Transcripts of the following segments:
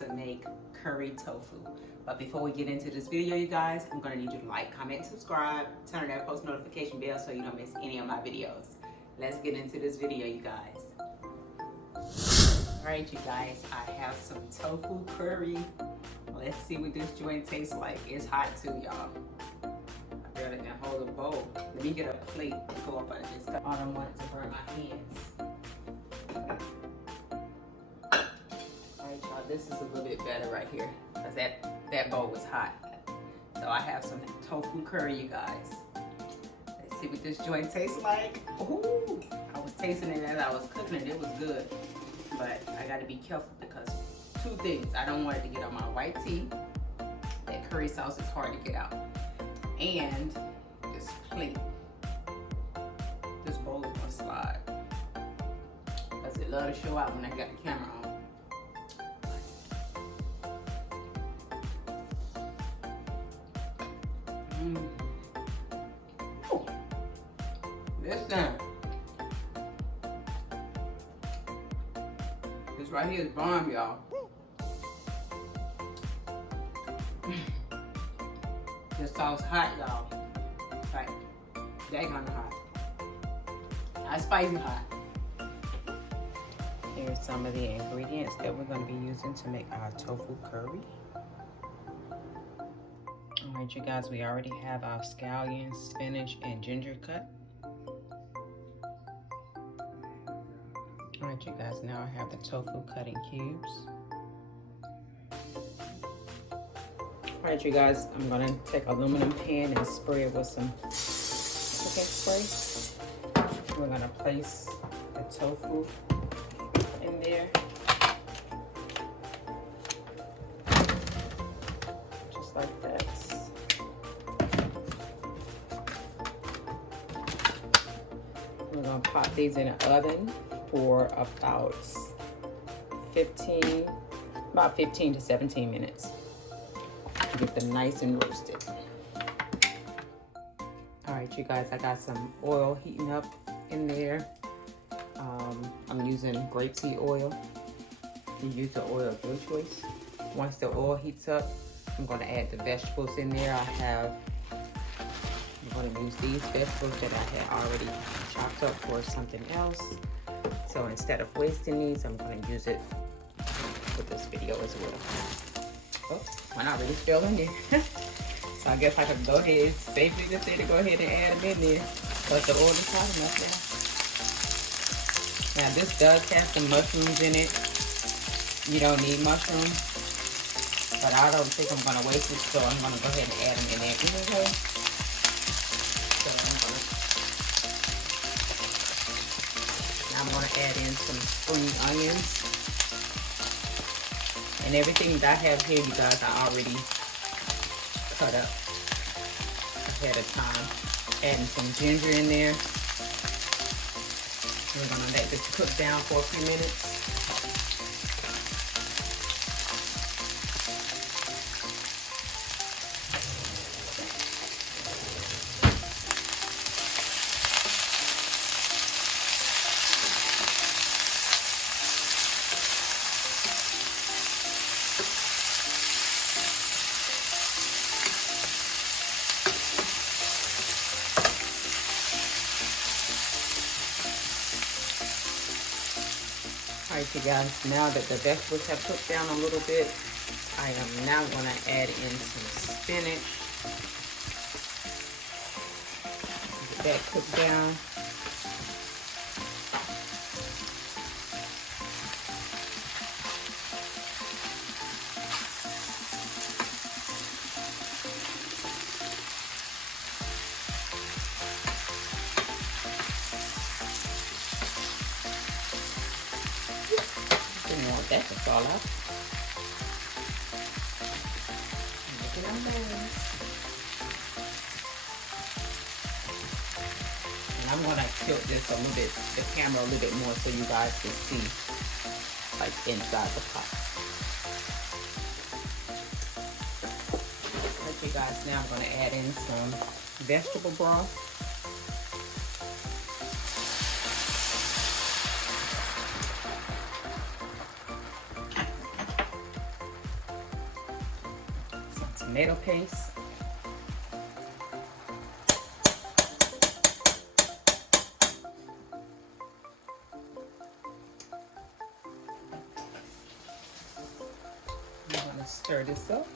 to make curry tofu. But before we get into this video, you guys, I'm gonna need you to like, comment, subscribe, turn on that post notification bell so you don't miss any of my videos. Let's get into this video, you guys. All right, you guys, I have some tofu curry. Let's see what this joint tastes like. It's hot too, y'all. I barely can hold a bowl. Let me get a plate to go up under this. I don't want it to burn my hands. All right, y'all, this is a little bit better right here because that bowl was hot. So I have some tofu curry, you guys. Let's see what this joint tastes like. Ooh, I was tasting it as I was cooking it. It was good. But I gotta be careful because two things. I don't want it to get on my white tea. That curry sauce is hard to get out. And this plate. This bowl is gonna slide. Because it love to show out when I got the camera on. Oh, this time. This right here is bomb, y'all. This sauce hot, y'all. Like, that kind of hot. Not spicy hot. Here's some of the ingredients that we're going to be using to make our tofu curry. Alright, you guys, we already have our scallions, spinach, and ginger cut. Alright, you guys, now I have the tofu cut in cubes. Alright, you guys, I'm going to take aluminum pan and spray it with some cooking spray. We're going to place the tofu in there. Just like that. We're going to pop these in the oven for about 15 to 17 minutes to get them nice and roasted. All right, you guys, I got some oil heating up in there. I'm using grapeseed oil. You use the oil of your choice. Once the oil heats up, I'm going to add the vegetables in there. I'm going to use these vegetables that I had already chopped up for something else. So instead of wasting these, I'm going to use it for this video as well. Oops, mine already fell in there. So I guess I can go ahead, it's safely to say to go ahead and add them in there because the oil is hot enough now. Now this does have some mushrooms in it. You don't need mushrooms, but I don't think I'm going to waste it, so I'm going to go ahead and add them in there anyway. So I'm going to add in some spring onions. And everything that I have here, you guys, I already cut up ahead of time. Adding some ginger in there. We're going to let this cook down for a few minutes. Alright, you guys, now that the vegetables have cooked down a little bit, I am now going to add in some spinach. Get that cooked down. Didn't want that to fall out. Look at our nails. And I'm going to tilt this a little bit, the camera a little bit more so you guys can see like inside the pot. Okay guys, now I'm going to add in some vegetable broth. tomato paste. I'm going to stir this up.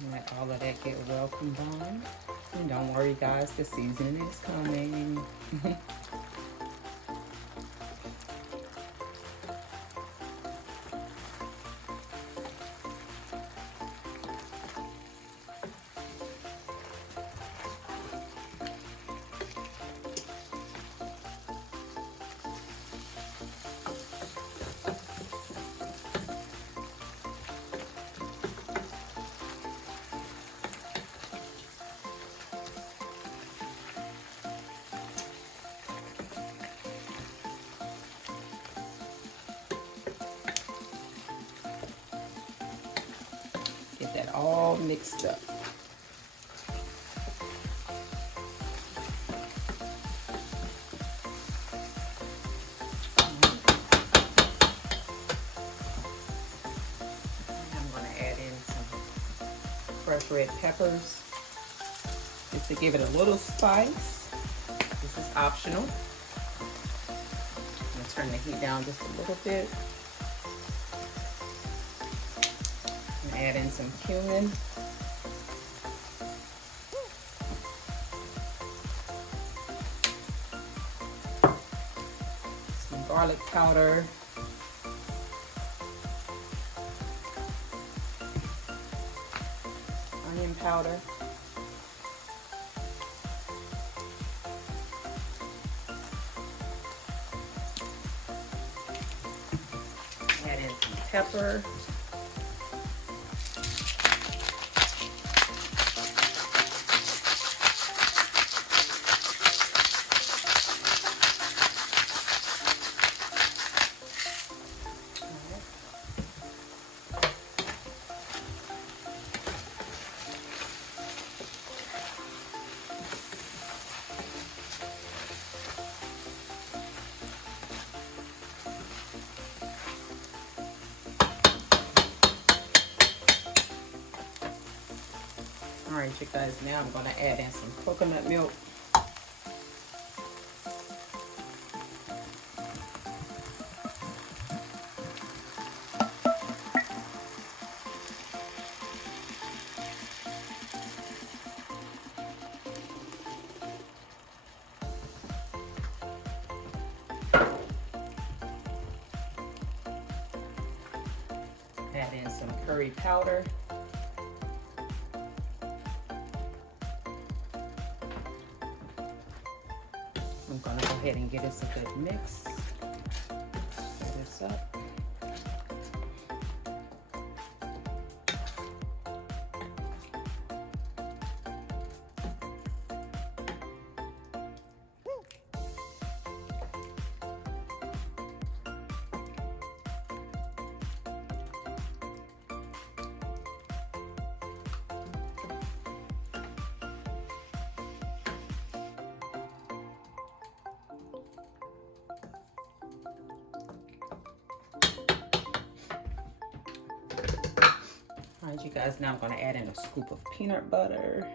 And let all of that get well combined. And don't worry guys, the seasoning is coming. Get that all mixed up. I'm going to add in some fresh red peppers just to give it a little spice. This is optional. I'm going to turn the heat down just a little bit. Add in some cumin. Some garlic powder. Onion powder. Add in some pepper. All right, you guys, now I'm going to add in some coconut milk. Add in some curry powder. I'm going to go ahead and give this a good mix. Stir this up. All right, you guys, now I'm going to add in a scoop of peanut butter.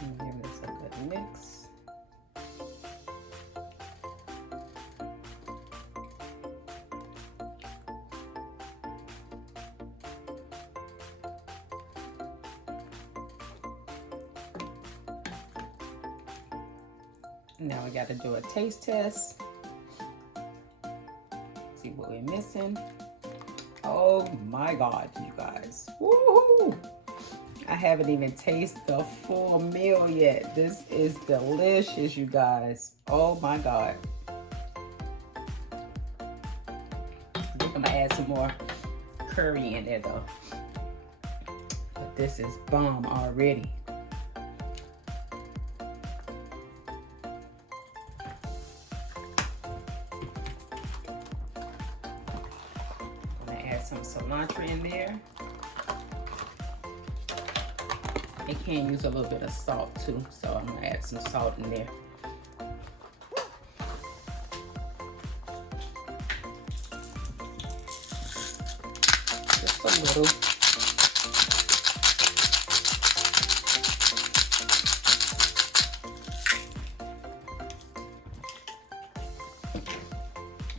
And give this a good mix. Now we got to do a taste test. See what we're missing. Oh my God, you guys. Woohoo! I haven't even tasted the full meal yet. This is delicious, you guys. Oh my God. I think I'm gonna add some more curry in there though. But this is bomb already. add some cilantro in there. It can use a little bit of salt too, so I'm gonna add some salt in there. Just a little.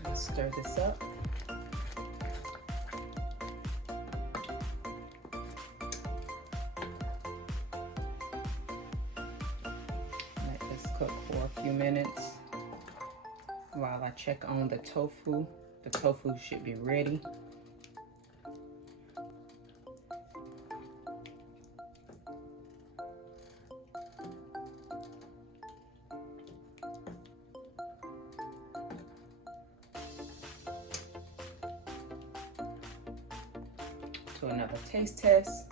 I'll stir this up. Cook for a few minutes while I check on the tofu. The tofu should be ready. Do another taste test.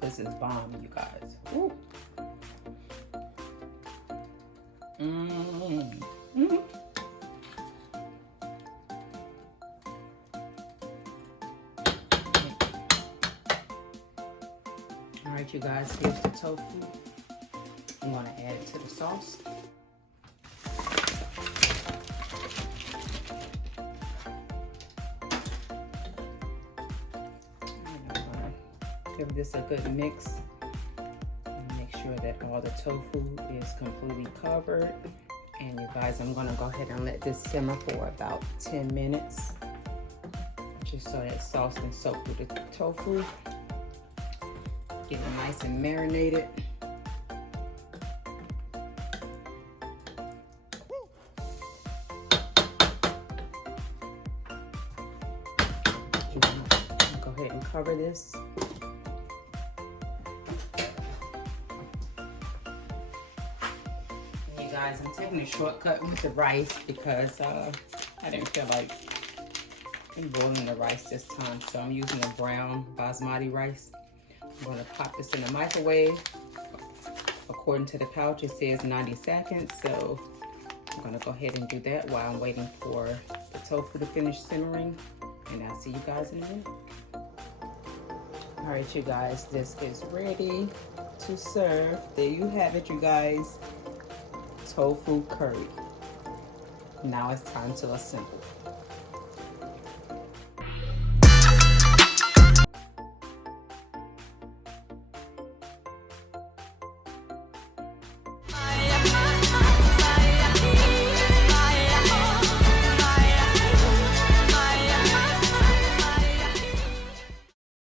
This is bomb, you guys. Ooh. All right, you guys, here's the tofu. I'm gonna add it to the sauce. Give this a good mix and make sure that all the tofu is completely covered. And you guys, I'm gonna go ahead and let this simmer for about 10 minutes, just so that sauce can soak through the tofu, get it nice and marinated. Go ahead and cover this. Guys, I'm taking a shortcut with the rice because I didn't feel like boiling the rice this time, so I'm using a brown basmati rice. I'm going to pop this in the microwave. According to the pouch, it says 90 seconds, so I'm going to go ahead and do that while I'm waiting for the tofu to finish simmering, and I'll see you guys in a minute. All right, you guys, this is ready to serve. There you have it, you guys. Tofu curry. Now it's time to assemble.